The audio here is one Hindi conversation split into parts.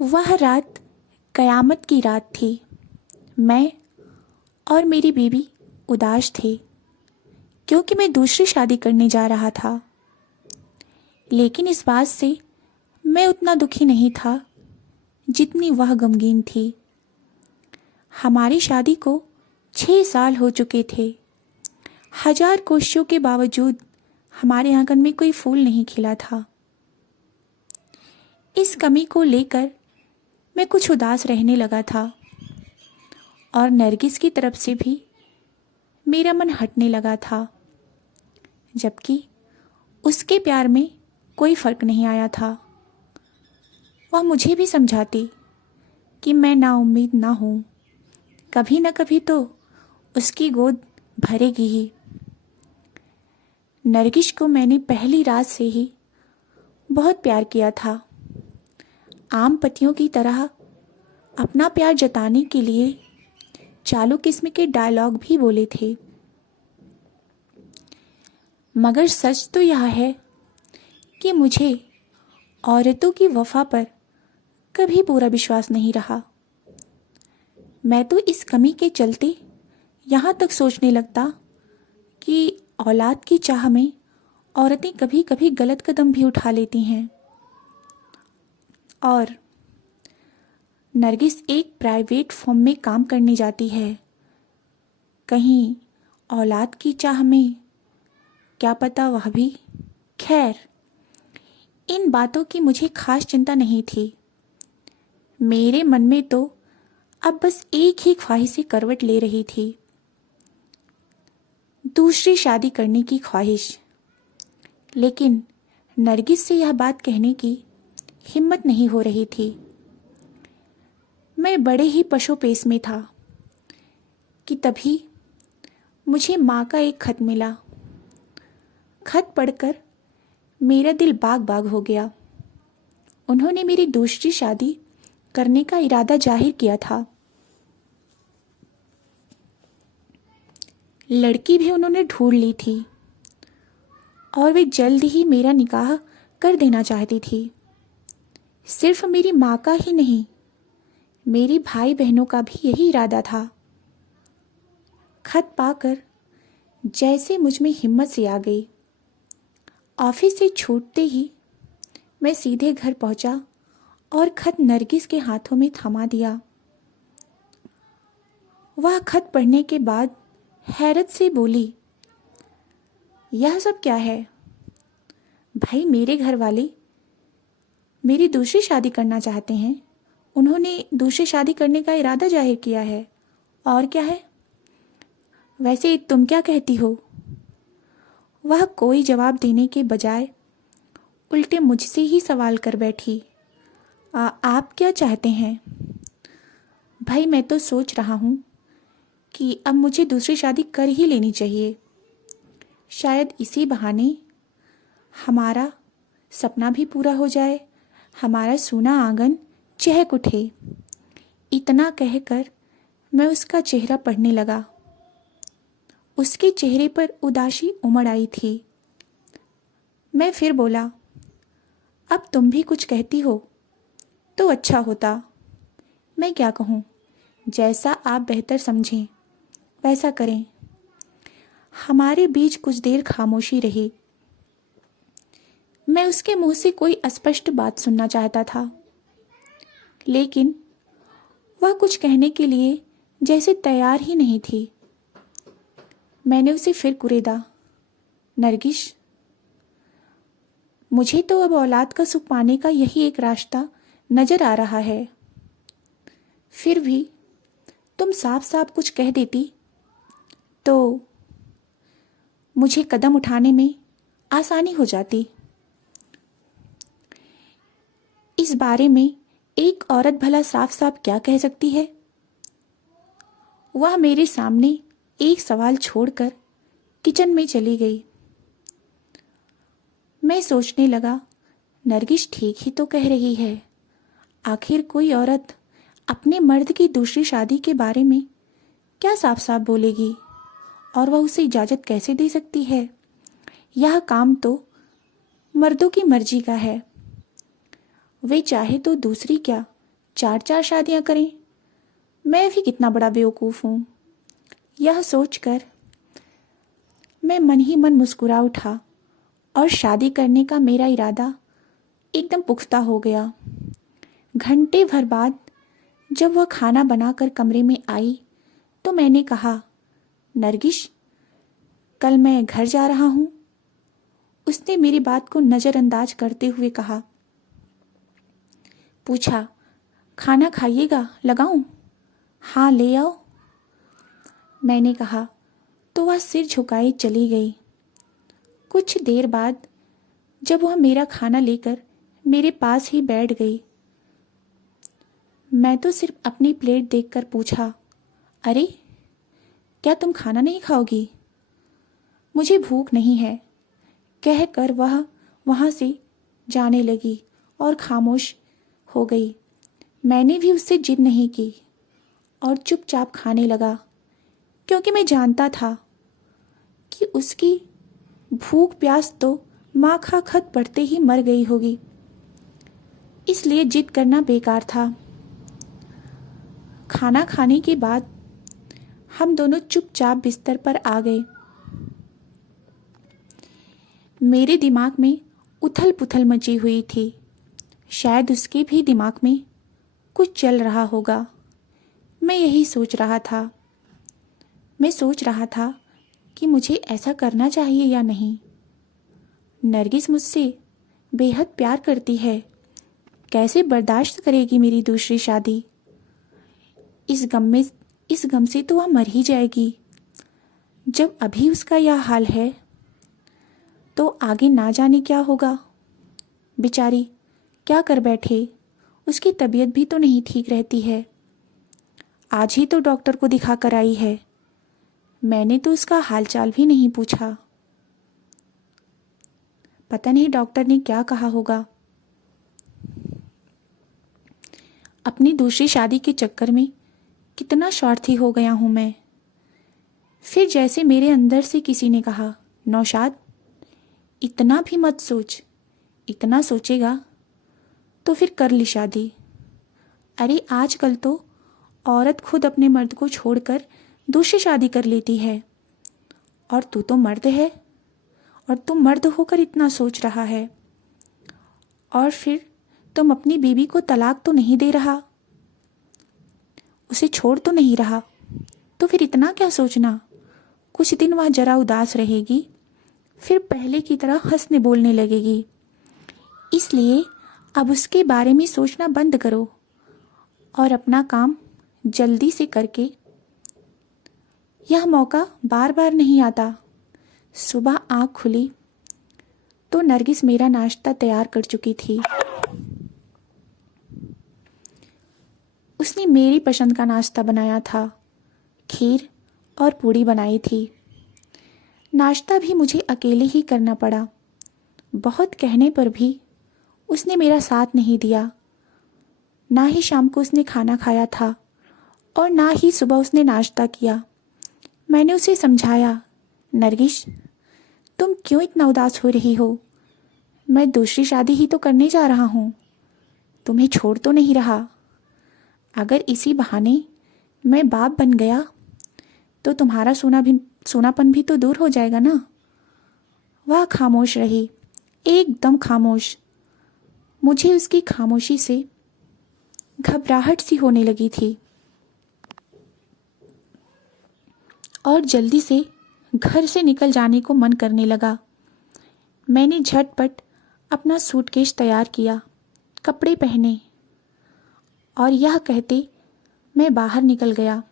वह रात कयामत की रात थी। मैं और मेरी बीवी उदास थे क्योंकि मैं दूसरी शादी करने जा रहा था। लेकिन इस बात से मैं उतना दुखी नहीं था जितनी वह गमगीन थी। हमारी शादी को 6 साल हो चुके थे। 1000 कोशिशों के बावजूद हमारे आंगन में कोई फूल नहीं खिला था। इस कमी को लेकर मैं कुछ उदास रहने लगा था और नरगिस की तरफ से भी मेरा मन हटने लगा था, जबकि उसके प्यार में कोई फर्क नहीं आया था। वह मुझे भी समझाती कि मैं नाउम्मीद ना हूँ, कभी न कभी तो उसकी गोद भरेगी ही। नरगिस को मैंने पहली रात से ही बहुत प्यार किया था। आम पतियों की तरह अपना प्यार जताने के लिए चालू किस्म के डायलॉग भी बोले थे। मगर सच तो यह है कि मुझे औरतों की वफा पर कभी पूरा विश्वास नहीं रहा। मैं तो इस कमी के चलते यहाँ तक सोचने लगता कि औलाद की चाह में औरतें कभी कभी गलत कदम भी उठा लेती हैं। और नरगिस एक प्राइवेट फर्म में काम करने जाती है। कहीं औलाद की चाह में, क्या पता वह भी। खैर, इन बातों की मुझे खास चिंता नहीं थी। मेरे मन में तो अब बस एक ही ख्वाहिश करवट ले रही थी, दूसरी शादी करने की ख्वाहिश। लेकिन नरगिस से यह बात कहने की हिम्मत नहीं हो रही थी। मैं बड़े ही पशोपेश में था कि तभी मुझे माँ का एक खत मिला। खत पढ़कर मेरा दिल बाग बाग हो गया। उन्होंने मेरी दूसरी शादी करने का इरादा जाहिर किया था। लड़की भी उन्होंने ढूंढ ली थी और वे जल्द ही मेरा निकाह कर देना चाहती थी। सिर्फ मेरी माँ का ही नहीं, मेरी भाई बहनों का भी यही इरादा था। खत पाकर जैसे मुझ में हिम्मत सी आ गई। ऑफिस से छूटते ही मैं सीधे घर पहुंचा और खत नरगिस के हाथों में थमा दिया। वह खत पढ़ने के बाद हैरत से बोली, यह सब क्या है? भाई, मेरे घर वाले मेरी दूसरी शादी करना चाहते हैं। उन्होंने दूसरी शादी करने का इरादा जाहिर किया है। और क्या है? वैसे तुम क्या कहती हो? वह कोई जवाब देने के बजाय उल्टे मुझसे ही सवाल कर बैठी। आप क्या चाहते हैं? भाई, मैं तो सोच रहा हूँ कि अब मुझे दूसरी शादी कर ही लेनी चाहिए। शायद इसी बहाने हमारा सपना भी पूरा हो जाए, हमारा सूना आंगन चहक उठे। इतना कहकर मैं उसका चेहरा पढ़ने लगा। उसके चेहरे पर उदासी उमड़ आई थी। मैं फिर बोला, अब तुम भी कुछ कहती हो तो अच्छा होता। मैं क्या कहूँ? जैसा आप बेहतर समझें वैसा करें। हमारे बीच कुछ देर खामोशी रही। मैं उसके मुंह से कोई स्पष्ट बात सुनना चाहता था, लेकिन वह कुछ कहने के लिए जैसे तैयार ही नहीं थी। मैंने उसे फिर कुरेदा, नरगिस, मुझे तो अब औलाद का सुख पाने का यही एक रास्ता नजर आ रहा है। फिर भी तुम साफ साफ कुछ कह देती तो मुझे कदम उठाने में आसानी हो जाती। इस बारे में एक औरत भला साफ साफ क्या कह सकती है? वह मेरे सामने एक सवाल छोड़कर किचन में चली गई। मैं सोचने लगा, नरगिस ठीक ही तो कह रही है। आखिर कोई औरत अपने मर्द की दूसरी शादी के बारे में क्या साफ साफ बोलेगी और वह उसे इजाज़त कैसे दे सकती है? यह काम तो मर्दों की मर्जी का है। वे चाहे तो दूसरी क्या 4-4 शादियां करें। मैं भी कितना बड़ा बेवकूफ़ हूँ। यह सोचकर मैं मन ही मन मुस्कुरा उठा और शादी करने का मेरा इरादा एकदम पुख्ता हो गया। घंटे भर बाद जब वह खाना बनाकर कमरे में आई तो मैंने कहा, नरगिस, कल मैं घर जा रहा हूँ। उसने मेरी बात को नज़रअंदाज करते हुए कहा। पूछा, खाना खाइएगा, लगाऊं? हाँ, ले आओ। मैंने कहा तो वह सिर झुकाए चली गई। कुछ देर बाद जब वह मेरा खाना लेकर मेरे पास ही बैठ गई, मैं तो सिर्फ अपनी प्लेट देखकर पूछा, अरे क्या तुम खाना नहीं खाओगी? मुझे भूख नहीं है, कहकर वह वहाँ से जाने लगी और खामोश हो गई। मैंने भी उससे जिद नहीं की और चुपचाप खाने लगा, क्योंकि मैं जानता था कि उसकी भूख प्यास तो माँ खा खत पड़ते ही मर गई होगी, इसलिए जिद करना बेकार था। खाना खाने के बाद हम दोनों चुपचाप बिस्तर पर आ गए। मेरे दिमाग में उथल पुथल मची हुई थी। शायद उसके भी दिमाग में कुछ चल रहा होगा। मैं यही सोच रहा था। मैं सोच रहा था कि मुझे ऐसा करना चाहिए या नहीं। नरगिस मुझसे बेहद प्यार करती है, कैसे बर्दाश्त करेगी मेरी दूसरी शादी? इस गम से तो वह मर ही जाएगी। जब अभी उसका यह हाल है तो आगे ना जाने क्या होगा। बेचारी क्या कर बैठे, उसकी तबीयत भी तो नहीं ठीक रहती है। आज ही तो डॉक्टर को दिखा कर आई है। मैंने तो उसका हालचाल भी नहीं पूछा। पता नहीं डॉक्टर ने क्या कहा होगा। अपनी दूसरी शादी के चक्कर में कितना स्वार्थी हो गया हूं मैं। फिर जैसे मेरे अंदर से किसी ने कहा, नौशाद, इतना भी मत सोच, इतना सोचेगा तो फिर कर ली शादी। अरे आजकल तो औरत खुद अपने मर्द को छोड़कर दूसरी शादी कर लेती है, और तू तो मर्द है और तुम मर्द होकर इतना सोच रहा है। और फिर तुम अपनी बीवी को तलाक तो नहीं दे रहा, उसे छोड़ तो नहीं रहा, तो फिर इतना क्या सोचना। कुछ दिन वह जरा उदास रहेगी, फिर पहले की तरह हंसने बोलने लगेगी। इसलिए अब उसके बारे में सोचना बंद करो और अपना काम जल्दी से करके, यह मौका बार बार नहीं आता। सुबह आँख खुली तो नरगिस मेरा नाश्ता तैयार कर चुकी थी। उसने मेरी पसंद का नाश्ता बनाया था, खीर और पूड़ी बनाई थी। नाश्ता भी मुझे अकेले ही करना पड़ा। बहुत कहने पर भी उसने मेरा साथ नहीं दिया। ना ही शाम को उसने खाना खाया था और ना ही सुबह उसने नाश्ता किया। मैंने उसे समझाया, नरगिस, तुम क्यों इतना उदास हो रही हो? मैं दूसरी शादी ही तो करने जा रहा हूँ, तुम्हें छोड़ तो नहीं रहा। अगर इसी बहाने मैं बाप बन गया तो तुम्हारा सोनापन भी तो दूर हो जाएगा ना। वह खामोश रही, एकदम खामोश। मुझे उसकी खामोशी से घबराहट सी होने लगी थी और जल्दी से घर से निकल जाने को मन करने लगा। मैंने झटपट अपना सूटकेस तैयार किया, कपड़े पहने और यह कहते मैं बाहर निकल गया,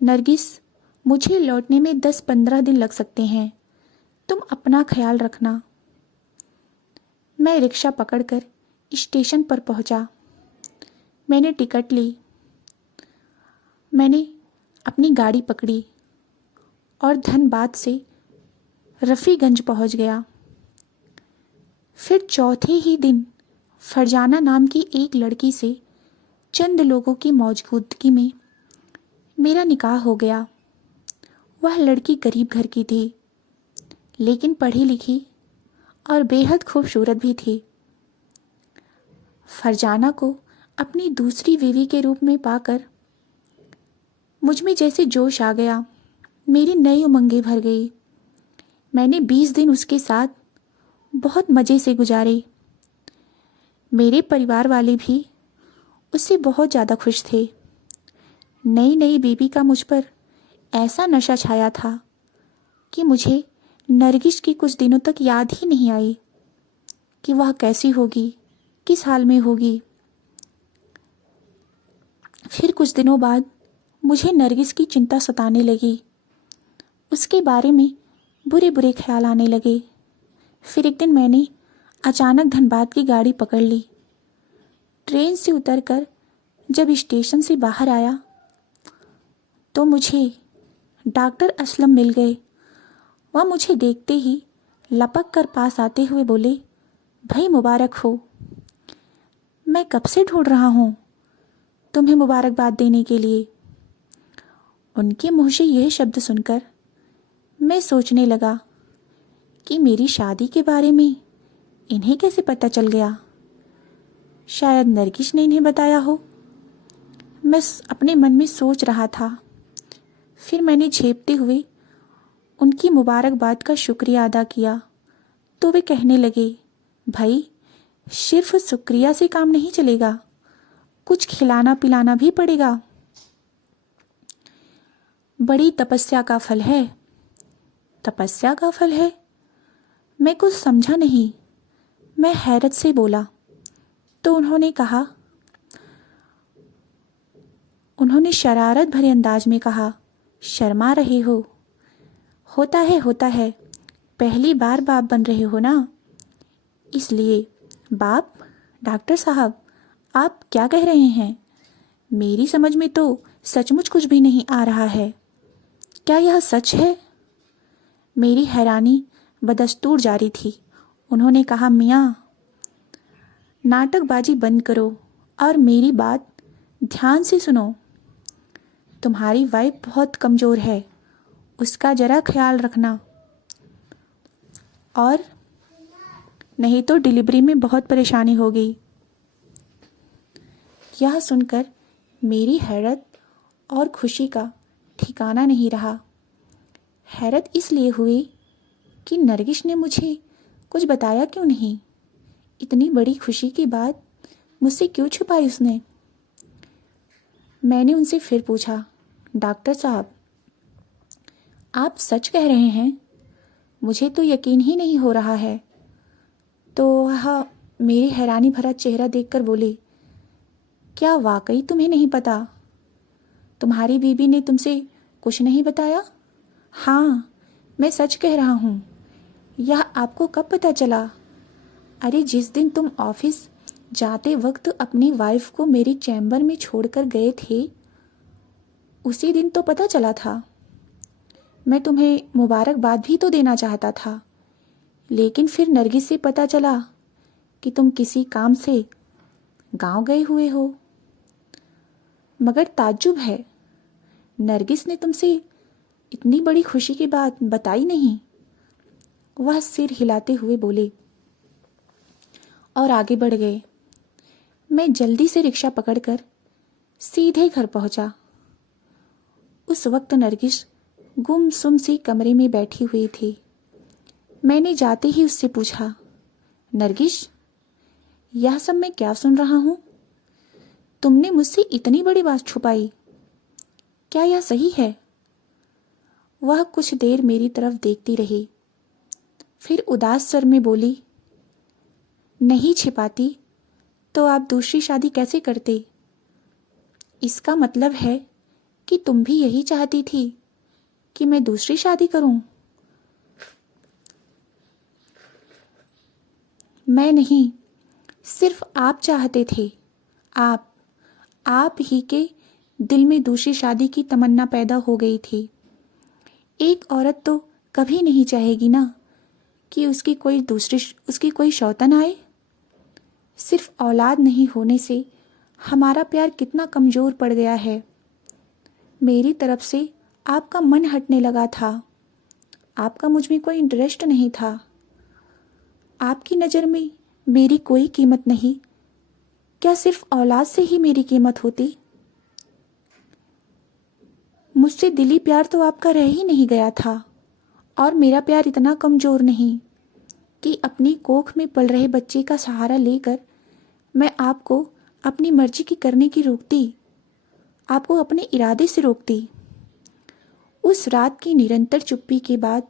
नरगिस, मुझे लौटने में 10-15 दिन लग सकते हैं, तुम अपना ख्याल रखना। मैं रिक्शा पकड़कर स्टेशन पर पहुंचा। मैंने टिकट ली, मैंने अपनी गाड़ी पकड़ी और धनबाद से रफ़ीगंज पहुंच गया। फिर चौथे ही दिन फरजाना नाम की एक लड़की से चंद लोगों की मौजूदगी में मेरा निकाह हो गया। वह लड़की गरीब घर की थी, लेकिन पढ़ी लिखी और बेहद खूबसूरत भी थी। फरजाना को अपनी दूसरी बीवी के रूप में पाकर मुझ में जैसे जोश आ गया। मेरी नई उमंगें भर गई। मैंने 20 दिन उसके साथ बहुत मज़े से गुजारे। मेरे परिवार वाले भी उससे बहुत ज़्यादा खुश थे। नई नई बीवी का मुझ पर ऐसा नशा छाया था कि मुझे नरगिस की कुछ दिनों तक याद ही नहीं आई कि वह कैसी होगी, किस हाल में होगी। फिर कुछ दिनों बाद मुझे नरगिस की चिंता सताने लगी। उसके बारे में बुरे बुरे ख्याल आने लगे। फिर एक दिन मैंने अचानक धनबाद की गाड़ी पकड़ ली। ट्रेन से उतरकर जब स्टेशन से बाहर आया तो मुझे डॉक्टर असलम मिल गए। वह मुझे देखते ही लपक कर पास आते हुए बोले, भाई मुबारक हो। मैं कब से ढूंढ रहा हूँ तुम्हें मुबारकबाद देने के लिए। उनके मुंह से यह शब्द सुनकर मैं सोचने लगा कि मेरी शादी के बारे में इन्हें कैसे पता चल गया। शायद नरगिस ने इन्हें बताया हो। मैं अपने मन में सोच रहा था। फिर मैंने झेपते हुए उनकी मुबारकबाद का शुक्रिया अदा किया तो वे कहने लगे, भाई सिर्फ शुक्रिया से काम नहीं चलेगा, कुछ खिलाना पिलाना भी पड़ेगा। बड़ी तपस्या का फल है। तपस्या का फल है? मैं कुछ समझा नहीं। मैं हैरत से बोला तो उन्होंने शरारत भरे अंदाज में कहा, शर्मा रहे हो? होता है, पहली बार बाप बन रहे हो ना, इसलिए। बाप? डॉक्टर साहब, आप क्या कह रहे हैं? मेरी समझ में तो सचमुच कुछ भी नहीं आ रहा है। क्या यह सच है? मेरी हैरानी बदस्तूर जारी थी। उन्होंने कहा, मियाँ नाटकबाजी बंद करो और मेरी बात ध्यान से सुनो। तुम्हारी वाइफ बहुत कमज़ोर है, उसका ज़रा ख्याल रखना, और नहीं तो डिलीवरी में बहुत परेशानी होगी। यह सुनकर मेरी हैरत और खुशी का ठिकाना नहीं रहा। हैरत इसलिए हुई कि नरगिस ने मुझे कुछ बताया क्यों नहीं। इतनी बड़ी खुशी की बात मुझसे क्यों छुपाई उसने। मैंने उनसे फिर पूछा, डॉक्टर साहब, आप सच कह रहे हैं? मुझे तो यकीन ही नहीं हो रहा है। तो वह मेरी हैरानी भरा चेहरा देखकर बोले, क्या वाकई तुम्हें नहीं पता? तुम्हारी बीबी ने तुमसे कुछ नहीं बताया? हाँ, मैं सच कह रहा हूँ। यह आपको कब पता चला? अरे जिस दिन तुम ऑफिस जाते वक्त अपनी वाइफ को मेरी चैम्बर में छोड़कर गए थे, उसी दिन तो पता चला था। मैं तुम्हें मुबारकबाद भी तो देना चाहता था, लेकिन फिर नरगिस से पता चला कि तुम किसी काम से गांव गए हुए हो। मगर ताज्जुब है, नरगिस ने तुमसे इतनी बड़ी खुशी की बात बताई नहीं। वह सिर हिलाते हुए बोले और आगे बढ़ गए। मैं जल्दी से रिक्शा पकड़कर सीधे घर पहुंचा। उस वक्त नरगिस गुमसुम सी कमरे में बैठी हुई थी। मैंने जाते ही उससे पूछा, नरगिस, यह सब मैं क्या सुन रहा हूं? तुमने मुझसे इतनी बड़ी बात छुपाई, क्या यह सही है? वह कुछ देर मेरी तरफ देखती रही, फिर उदास स्वर में बोली, नहीं छिपाती तो आप दूसरी शादी कैसे करते? इसका मतलब है कि तुम भी यही चाहती थी कि मैं दूसरी शादी करूं? मैं नहीं, सिर्फ आप चाहते थे। आप ही के दिल में दूसरी शादी की तमन्ना पैदा हो गई थी। एक औरत तो कभी नहीं चाहेगी ना कि उसकी कोई शौतन आए। सिर्फ औलाद नहीं होने से हमारा प्यार कितना कमज़ोर पड़ गया है। मेरी तरफ से आपका मन हटने लगा था। आपका मुझ में कोई इंटरेस्ट नहीं था। आपकी नज़र में मेरी कोई कीमत नहीं, क्या सिर्फ औलाद से ही मेरी कीमत होती? मुझसे दिली प्यार तो आपका रह ही नहीं गया था, और मेरा प्यार इतना कमज़ोर नहीं कि अपनी कोख में पल रहे बच्चे का सहारा लेकर मैं आपको अपनी मर्जी की करने की रोकती, आपको अपने इरादे से रोकती। उस रात की निरंतर चुप्पी के बाद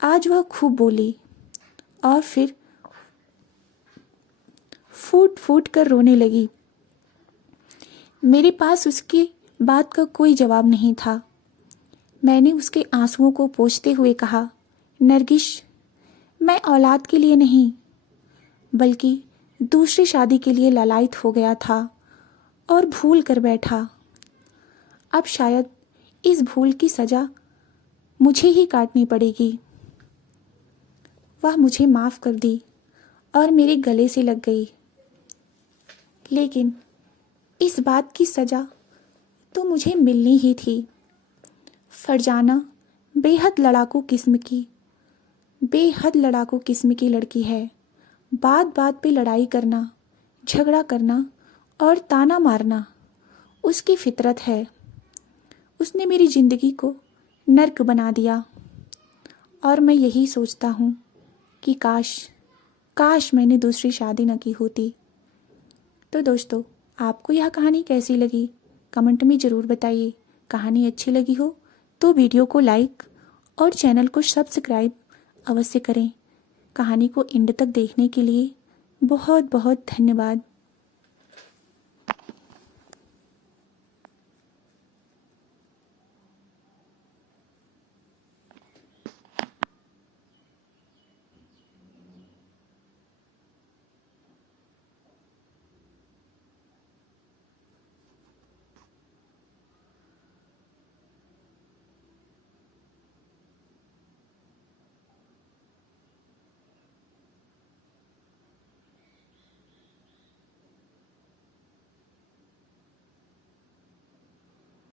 आज वह खूब बोली और फिर फूट फूट कर रोने लगी। मेरे पास उसकी बात का कोई जवाब नहीं था। मैंने उसके आंसुओं को पोंछते हुए कहा, नरगिस, मैं औलाद के लिए नहीं बल्कि दूसरी शादी के लिए लालायित हो गया था और भूल कर बैठा। अब शायद इस भूल की सज़ा मुझे ही काटनी पड़ेगी। वह मुझे माफ़ कर दी और मेरे गले से लग गई। लेकिन इस बात की सज़ा तो मुझे मिलनी ही थी। फरजाना बेहद लड़ाकू किस्म की लड़की है। बात बात पे लड़ाई करना, झगड़ा करना और ताना मारना उसकी फितरत है। उसने मेरी ज़िंदगी को नर्क बना दिया और मैं यही सोचता हूँ कि काश मैंने दूसरी शादी न की होती। तो दोस्तों, आपको यह कहानी कैसी लगी कमेंट में ज़रूर बताइए। कहानी अच्छी लगी हो तो वीडियो को लाइक और चैनल को सब्सक्राइब अवश्य करें। कहानी को एंड तक देखने के लिए बहुत बहुत धन्यवाद।